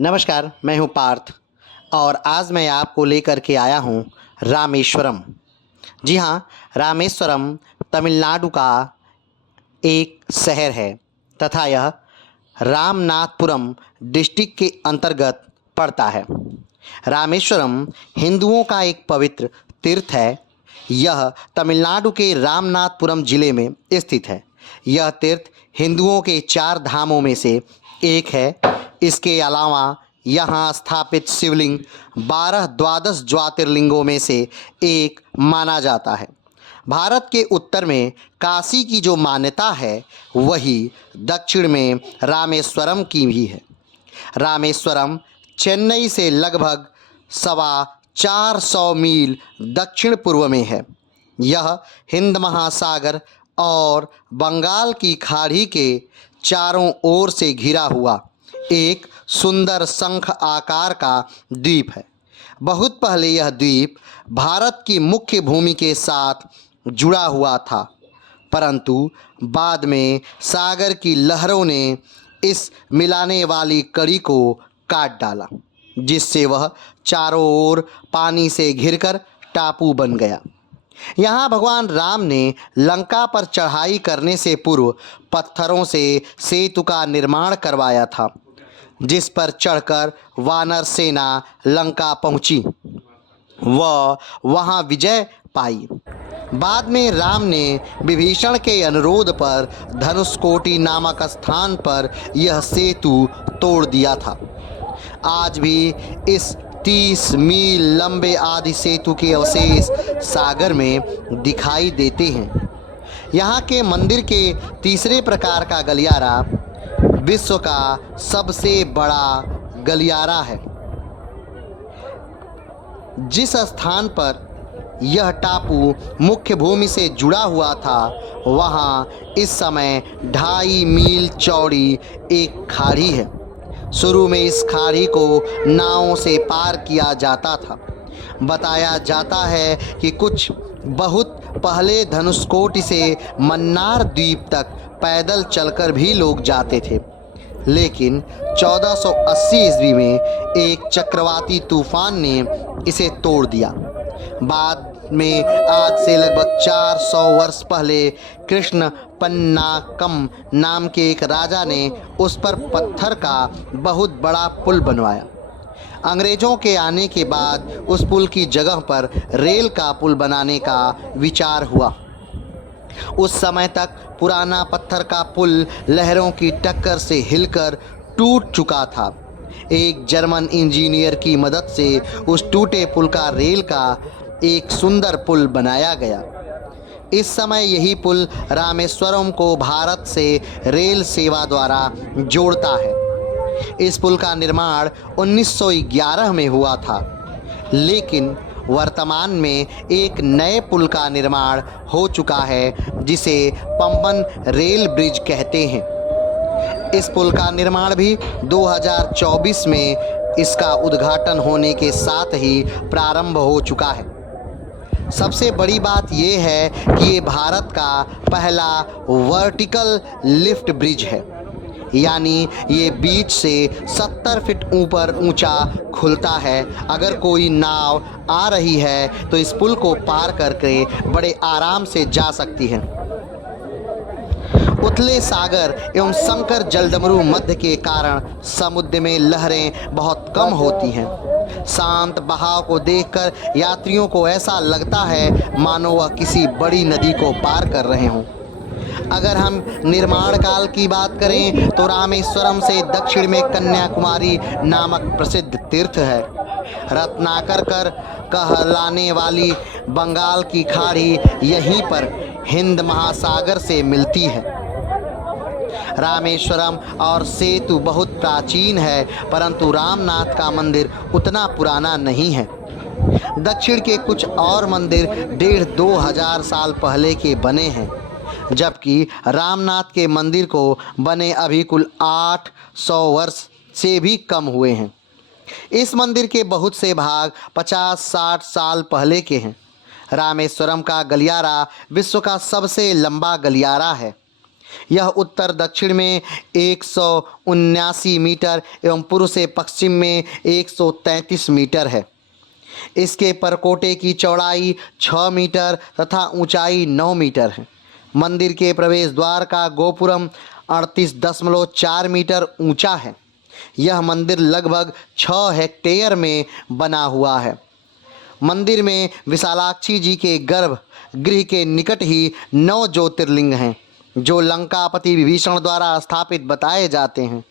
नमस्कार, मैं हूं पार्थ और आज मैं आपको लेकर के आया हूं रामेश्वरम। जी हां, रामेश्वरम तमिलनाडु का एक शहर है तथा यह रामनाथपुरम डिस्ट्रिक्ट के अंतर्गत पड़ता है। रामेश्वरम हिंदुओं का एक पवित्र तीर्थ है। यह तमिलनाडु के रामनाथपुरम जिले में स्थित है। यह तीर्थ हिंदुओं के 4 धामों में से एक है। इसके अलावा यहाँ स्थापित शिवलिंग 12 द्वादश ज्योतिर्लिंगों में से एक माना जाता है। भारत के उत्तर में काशी की जो मान्यता है वही दक्षिण में रामेश्वरम की भी है। रामेश्वरम चेन्नई से लगभग 450 मील दक्षिण पूर्व में है। यह हिंद महासागर और बंगाल की खाड़ी के चारों ओर से घिरा हुआ एक सुंदर शंख आकार का द्वीप है। बहुत पहले यह द्वीप भारत की मुख्य भूमि के साथ जुड़ा हुआ था, परंतु बाद में सागर की लहरों ने इस मिलाने वाली कड़ी को काट डाला, जिससे वह चारों ओर पानी से घिरकर टापू बन गया। यहाँ भगवान राम ने लंका पर चढ़ाई करने से पूर्व पत्थरों से सेतु का निर्माण करवाया था, जिस पर चढ़कर वानर सेना लंका पहुंची व वहां विजय पाई। बाद में राम ने विभीषण के अनुरोध पर धनुषकोटि नामक स्थान पर यह सेतु तोड़ दिया था। आज भी इस 30 मील लंबे आदि सेतु के अवशेष सागर में दिखाई देते हैं। यहाँ के मंदिर के तीसरे प्रकार का गलियारा विश्व का सबसे बड़ा गलियारा है। जिस स्थान पर यह टापू मुख्य भूमि से जुड़ा हुआ था, वहाँ इस समय 2.5 मील चौड़ी एक खाड़ी है। शुरू में इस खाड़ी को नावों से पार किया जाता था। बताया जाता है कि कुछ बहुत पहले धनुषकोटि से मन्नार द्वीप तक पैदल चलकर भी लोग जाते थे, लेकिन 1480 ईस्वी में एक चक्रवाती तूफान ने इसे तोड़ दिया। बाद में आज से लगभग 400 वर्ष पहले कृष्ण पन्नाकम नाम के एक राजा ने उस पर पत्थर का बहुत बड़ा पुल बनवाया। अंग्रेजों के आने के बाद उस पुल की जगह पर रेल का पुल बनाने का विचार हुआ। उस समय तक पुराना पत्थर का पुल लहरों की टक्कर से हिलकर टूट चुका था। एक जर्मन इंजीनियर की मदद से उस टूटे पुल का रेल का एक सुंदर पुल बनाया गया। इस समय यही पुल रामेश्वरम को भारत से रेल सेवा द्वारा जोड़ता है। इस पुल का निर्माण 1911 में हुआ था, लेकिन वर्तमान में एक नए पुल का निर्माण हो चुका है, जिसे पंबन रेल ब्रिज कहते हैं। इस पुल का निर्माण भी 2024 में इसका उद्घाटन होने के साथ ही प्रारंभ हो चुका है। सबसे बड़ी बात यह है कि ये भारत का पहला वर्टिकल लिफ्ट ब्रिज है, यानी ये बीच से 70 फीट ऊपर ऊंचा खुलता है। अगर कोई नाव आ रही है तो इस पुल को पार करके बड़े आराम से जा सकती है। उथले सागर एवं संकर जलडमरू मध्य के कारण समुद्र में लहरें बहुत कम होती हैं। शांत बहाव को देखकर यात्रियों को ऐसा लगता है मानो वह किसी बड़ी नदी को पार कर रहे हों। अगर हम निर्माण काल की बात करें तो रामेश्वरम से दक्षिण में कन्याकुमारी नामक प्रसिद्ध तीर्थ है। रत्नाकर कर कहलाने वाली बंगाल की खाड़ी यहीं पर हिंद महासागर से मिलती है। रामेश्वरम और सेतु बहुत प्राचीन है, परंतु रामनाथ का मंदिर उतना पुराना नहीं है। दक्षिण के कुछ और मंदिर 1,500-2 हजार साल पहले के बने हैं, जबकि रामनाथ के मंदिर को बने अभी कुल 800 वर्ष से भी कम हुए हैं। इस मंदिर के बहुत से भाग 50-60 साल पहले के हैं। रामेश्वरम का गलियारा विश्व का सबसे लंबा गलियारा है। यह उत्तर दक्षिण में 179 मीटर एवं पूर्व से पश्चिम में 133 मीटर है। इसके परकोटे की चौड़ाई 6 मीटर तथा ऊंचाई 9 मीटर है। मंदिर के प्रवेश द्वार का गोपुरम 38.4 मीटर ऊंचा है। यह मंदिर लगभग 6 हेक्टेयर में बना हुआ है। मंदिर में विशालाक्षी जी के गर्भ गृह के निकट ही 9 ज्योतिर्लिंग हैं, जो लंकापति विभीषण द्वारा स्थापित बताए जाते हैं।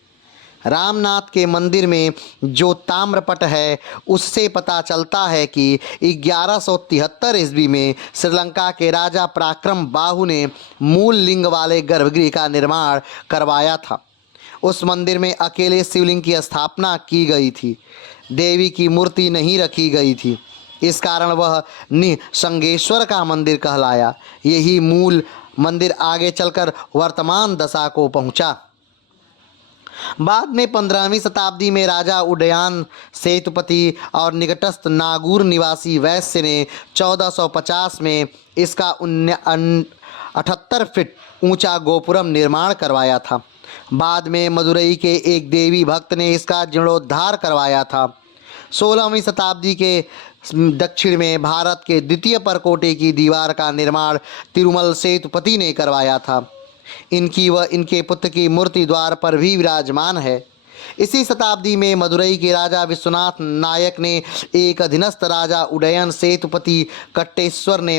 रामनाथ के मंदिर में जो ताम्रपट है, उससे पता चलता है कि 1173 ईस्वी में श्रीलंका के राजा पराक्रम बाहु ने मूल लिंग वाले गर्भगृह का निर्माण करवाया था। उस मंदिर में अकेले शिवलिंग की स्थापना की गई थी, देवी की मूर्ति नहीं रखी गई थी। इस कारण वह निसंगेश्वर का मंदिर कहलाया। यही मूल मंदिर आगे चलकर वर्तमान दशा को पहुंचा। बाद में 15वीं शताब्दी में राजा उदयन सेतुपति और निकटस्थ नागौर निवासी वैश्य ने 1450 में इसका 78 फीट ऊंचा गोपुरम निर्माण करवाया था। बाद में मदुरई के एक देवी भक्त ने इसका जीर्णोद्धार करवाया था। 16वीं शताब्दी के दक्षिण में भारत के द्वितीय परकोटे की दीवार का निर्माण तिरुमल सेतुपति ने करवाया था। इनकी व इनके पुत्र की मूर्ति द्वार पर भी विराजमान है। इसी शताब्दी में मदुरई के राजा विश्वनाथ नायक ने एक अधीनस्थ राजा उदयन सेतुपति कट्टेश्वर ने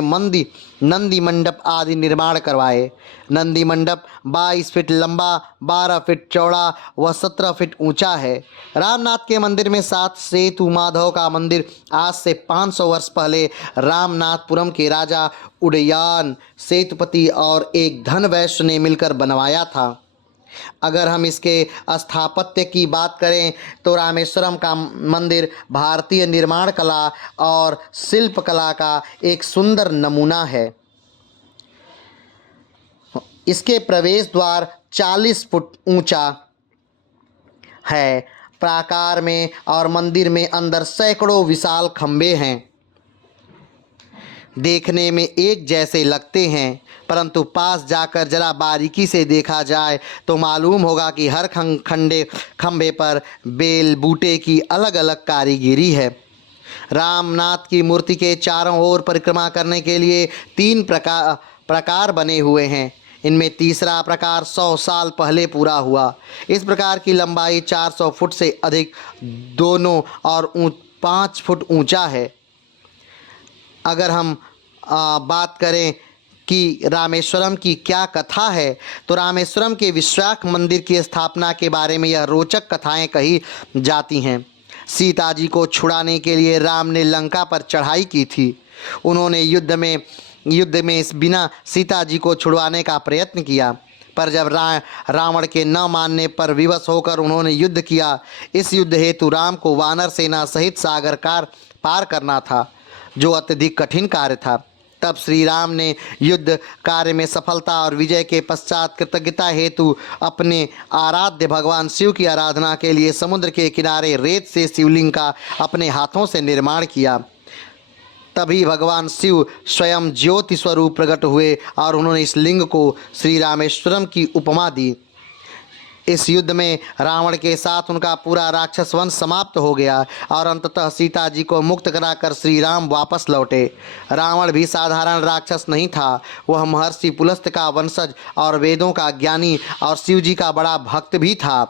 नंदी मंडप आदि निर्माण करवाए। नंदी मंडप 22 फीट लंबा, 12 फीट चौड़ा व 17 फीट ऊंचा है। रामनाथ के मंदिर में 7 सेतु माधव का मंदिर आज से 500 वर्ष पहले रामनाथपुरम के राजा उदयन सेतुपति और एक धन वैश्य ने मिलकर बनवाया था। अगर हम इसके स्थापत्य की बात करें तो रामेश्वरम का मंदिर भारतीय निर्माण कला और शिल्प कला का एक सुंदर नमूना है। इसके प्रवेश द्वार 40 फुट ऊंचा है प्राकार में और मंदिर में अंदर सैकड़ों विशाल खंभे हैं। देखने में एक जैसे लगते हैं, परंतु पास जाकर जरा बारीकी से देखा जाए तो मालूम होगा कि हर खंभे पर बेल बूटे की अलग अलग कारीगिरी है। रामनाथ की मूर्ति के चारों ओर परिक्रमा करने के लिए 3 प्रकार बने हुए हैं। इनमें तीसरा प्रकार 100 साल पहले पूरा हुआ। इस प्रकार की लंबाई 400 फुट से अधिक, दोनों और 5 फुट ऊंचा है। अगर हम बात करें कि रामेश्वरम की क्या कथा है, तो रामेश्वरम के विश्वाख मंदिर की स्थापना के बारे में यह रोचक कथाएं कही जाती हैं। सीता जी को छुड़ाने के लिए राम ने लंका पर चढ़ाई की थी। उन्होंने युद्ध में इस बिना सीता जी को छुड़वाने का प्रयत्न किया, पर जब रावण के न मानने पर विवश होकर उन्होंने युद्ध किया। इस युद्ध हेतु राम को वानर सेना सहित सागर पार करना था, जो अत्यधिक कठिन कार्य था। तब श्री राम ने युद्ध कार्य में सफलता और विजय के पश्चात कृतज्ञता हेतु अपने आराध्य भगवान शिव की आराधना के लिए समुद्र के किनारे रेत से शिवलिंग का अपने हाथों से निर्माण किया। तभी भगवान शिव स्वयं ज्योति स्वरूप प्रकट हुए और उन्होंने इस लिंग को श्री रामेश्वरम की उपमा दी। इस युद्ध में रावण के साथ उनका पूरा राक्षस वंश समाप्त हो गया और अंततः सीता जी को मुक्त कराकर श्री राम वापस लौटे। रावण भी साधारण राक्षस नहीं था, वह महर्षि पुलस्त्य का वंशज और वेदों का ज्ञानी और शिव जी का बड़ा भक्त भी था।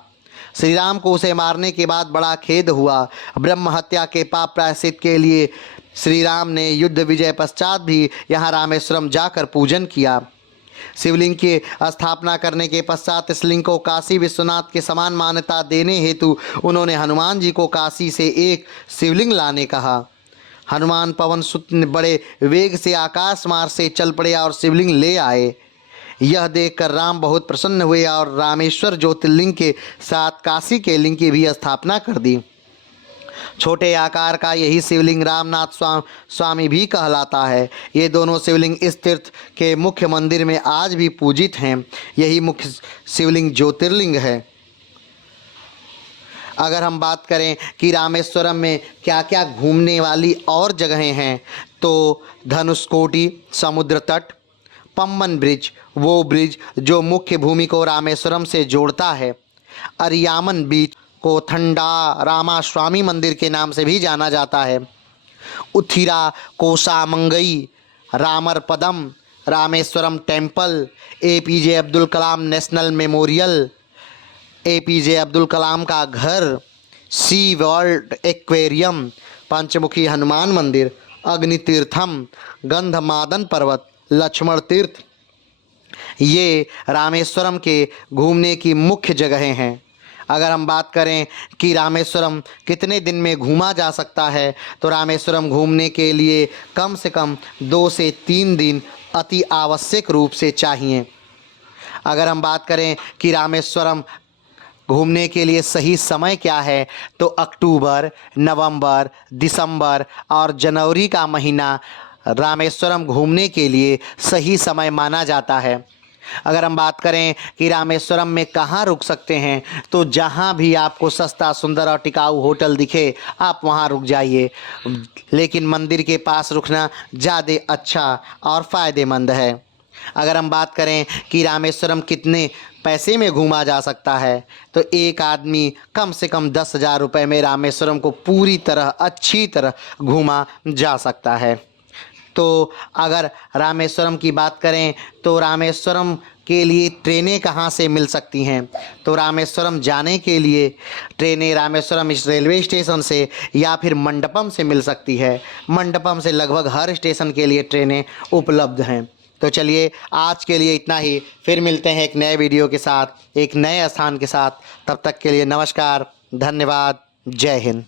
श्री राम को उसे मारने के बाद बड़ा खेद हुआ। ब्रह्म हत्या के पाप प्रायश्चित के लिए श्री राम ने युद्ध विजय पश्चात भी यहाँ रामेश्वरम जाकर पूजन किया। शिवलिंग की स्थापना करने के पश्चात इस लिंग को काशी विश्वनाथ के समान मान्यता देने हेतु उन्होंने हनुमान जी को काशी से एक शिवलिंग लाने कहा। हनुमान पवन सुत बड़े वेग से आकाश मार्ग से चल पड़े और शिवलिंग ले आए। यह देखकर राम बहुत प्रसन्न हुए और रामेश्वर ज्योतिर्लिंग के साथ काशी के लिंग की भी स्थापना कर दी। छोटे आकार का यही शिवलिंग रामनाथ स्वामी भी कहलाता है। ये दोनों शिवलिंग इस तीर्थ के मुख्य मंदिर में आज भी पूजित हैं। यही मुख्य शिवलिंग ज्योतिर्लिंग है। अगर हम बात करें कि रामेश्वरम में क्या क्या घूमने वाली और जगहें हैं, तो धनुषकोटी समुद्र तट, पम्बन ब्रिज, वो ब्रिज जो मुख्य भूमि को रामेश्वरम से जोड़ता है। अरियामन बीच को थंडा रामास्वामी मंदिर के नाम से भी जाना जाता है। उथिरा कोसामंगई, रामरपदम, Rameswaram temple, APJ Abdul Kalam national memorial, APJ Abdul Kalam का घर, सी वर्ल्ड एक्वेरियम, पंचमुखी हनुमान मंदिर, अग्नि तीर्थम, गंधमादन पर्वत, लक्ष्मण तीर्थ, ये रामेश्वरम के घूमने की मुख्य जगहें हैं। अगर हम बात करें कि रामेश्वरम कितने दिन में घूमा जा सकता है, तो रामेश्वरम घूमने के लिए कम से कम 2 से 3 दिन अति आवश्यक रूप से चाहिए। अगर हम बात करें कि रामेश्वरम घूमने के लिए सही समय क्या है, तो अक्टूबर, नवंबर, दिसंबर और जनवरी का महीना रामेश्वरम घूमने के लिए सही समय माना जाता है। अगर हम बात करें कि रामेश्वरम में कहाँ रुक सकते हैं, तो जहाँ भी आपको सस्ता, सुंदर और टिकाऊ होटल दिखे आप वहाँ रुक जाइए, लेकिन मंदिर के पास रुकना ज़्यादा अच्छा और फ़ायदेमंद है। अगर हम बात करें कि रामेश्वरम कितने पैसे में घूमा जा सकता है, तो एक आदमी कम से कम 10,000 रुपये में रामेश्वरम को पूरी तरह अच्छी तरह घूमा जा सकता है। तो अगर रामेश्वरम की बात करें तो रामेश्वरम के लिए ट्रेनें कहाँ से मिल सकती हैं, तो रामेश्वरम जाने के लिए ट्रेनें रामेश्वरम इस रेलवे स्टेशन से या फिर मंडपम से मिल सकती है। मंडपम से लगभग हर स्टेशन के लिए ट्रेनें उपलब्ध हैं। तो चलिए आज के लिए इतना ही, फिर मिलते हैं एक नए वीडियो के साथ, एक नए स्थान के साथ। तब तक के लिए नमस्कार, धन्यवाद, जय हिंद।